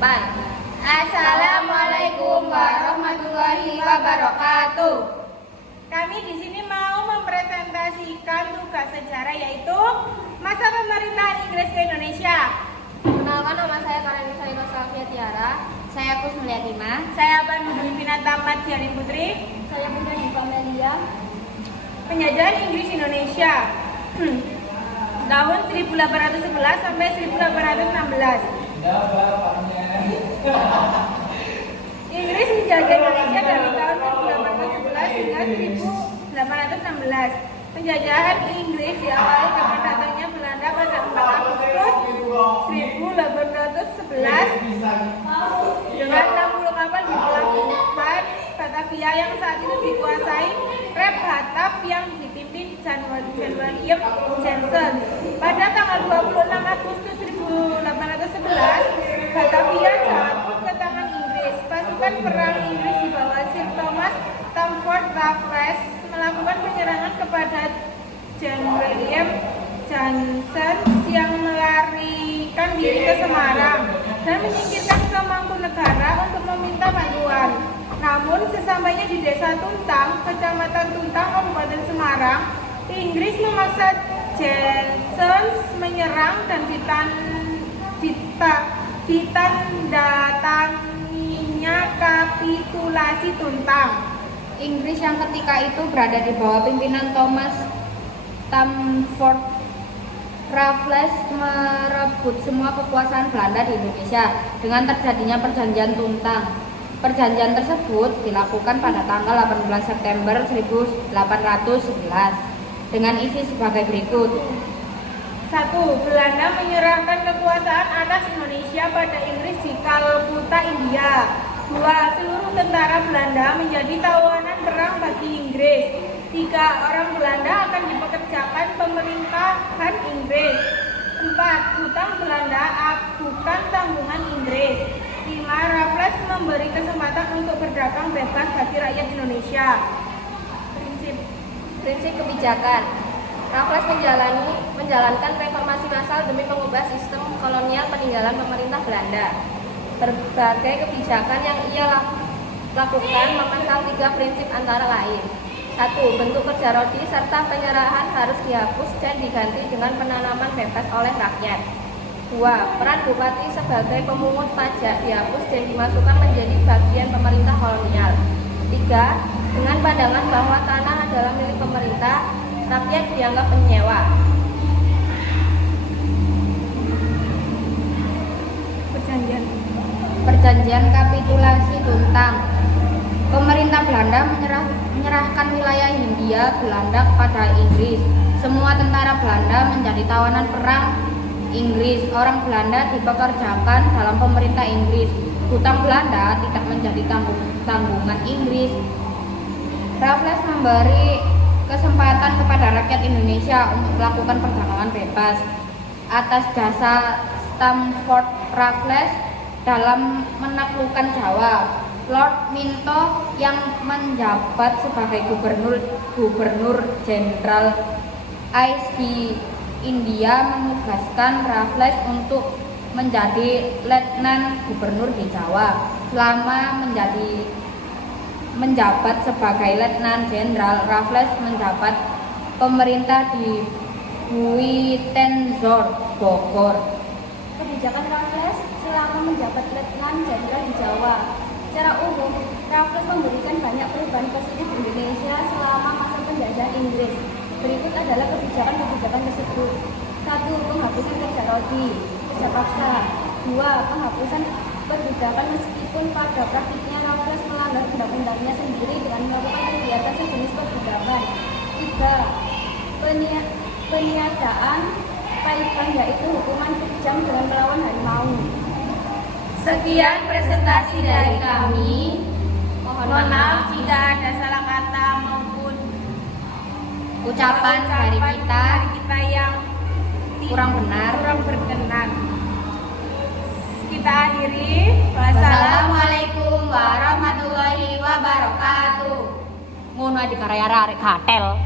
Bye. Assalamualaikum warahmatullahi wabarakatuh. Kami di sini mau mempresentasikan tugas sejarah yaitu masa pemerintahan Inggris ke Indonesia. Perkenalkan, nama saya Karenisa Sofia Tiara. Saya Kusmulia Tima. Saya Banu Dwi Tamat Jarin Putri. Saya Bunda Diva Melia. Penjajahan Inggris Indonesia tahun 1811 sampai 1816. Inggris menjajah Indonesia dari tahun 1811 hingga 1816. Penjajahan Inggris diawali dengan datangnya Belanda pada 4 Agustus 1811 dengan 60 kapal di pelabuhan Batavia yang saat itu dikuasai Rep Bataf yang dipimpin William Johnson. Pada tanggal 26 Agustus 1811, Batavia jatuh ke tangan Inggris. Pasukan perang Inggris di bawah Sir Thomas Stamford Raffles melakukan penyerangan kepada John William Johnson yang melarikan diri ke Semarang dan menyingkirkan ke Mangkunegara untuk meminta bantuan. Namun sesampainya di Desa Tuntang, Kecamatan Tuntang, Kabupaten Semarang, Inggris memaksa Johnson menyerang dan ditandatanginya kapitulasi Tuntang. Inggris yang ketika itu berada di bawah pimpinan Thomas Stamford Raffles merebut semua kekuasaan Belanda di Indonesia dengan terjadinya Perjanjian Tuntang. Perjanjian tersebut dilakukan pada tanggal 18 September 1811 dengan isi sebagai berikut. 1. Belanda menyerahkan kekuasaan atas Indonesia pada Inggris di Kalkuta, India. 2. Seluruh tentara Belanda menjadi tawanan perang bagi Inggris. 3. Orang Belanda akan dipekerjakan pemerintahan Inggris. 4. Hutang Belanda bukan tanggungan Inggris. 5. Raffles memberi kesempatan untuk berdagang bebas bagi rakyat Indonesia. Prinsip kebijakan. Raffles menjalankan reformasi massal demi mengubah sistem kolonial peninggalan pemerintah Belanda. Berbagai kebijakan yang ia lakukan memegang 3 prinsip antara lain. 1. Bentuk kerja rodi serta penyerahan harus dihapus dan diganti dengan penanaman bebas oleh rakyat. 2. Peran bupati sebagai pemungut pajak dihapus dan dimasukkan menjadi bagian pemerintah kolonial. 3. Dengan pandangan bahwa tanah adalah milik pemerintah, rakyat dianggap penyewa. Perjanjian kapitulasi Tuntang. Pemerintah Belanda menyerahkan wilayah Hindia Belanda kepada Inggris. Semua tentara Belanda menjadi tawanan perang Inggris. Orang Belanda dipekerjakan dalam pemerintah Inggris. Hutang Belanda tidak menjadi tanggungan Inggris. Raffles memberi kesempatan kepada rakyat Indonesia untuk melakukan perdagangan bebas. Atas jasa Stamford Raffles dalam menaklukkan Jawa, Lord Minto yang menjabat sebagai gubernur jenderal Ice di India menugaskan Raffles untuk menjadi letnan gubernur di Jawa. Selama menjabat sebagai letnan jenderal, Raffles menjabat pemerintah di Buitenzorg, Bogor. Kebijakan Raffles selama menjabat letnan jenderal di Jawa. Secara umum, Raffles memberikan banyak perubahan positif di Indonesia selama masa penjajahan Inggris. Berikut adalah kebijakan-kebijakan tersebut. 1. Penghapusan kerja rodi, kerja paksa. 2. Penghapusan perbudakan meskipun pada praktiknya Raffles melanggar undang-undangnya sendiri dengan melakukan kegiatan sejenis perbudakan. 3. Peniadaan kaitan yaitu hukuman kejam dengan melawan harimau. Sekian presentasi dari kami. Mohon maaf jika ada salah kata maupun Ucapan dari kita yang kurang benar. berkenan. Kita akhiri. Wassalamualaikum warahmatullahi wabarakatuh. Ngono di karya arek katel.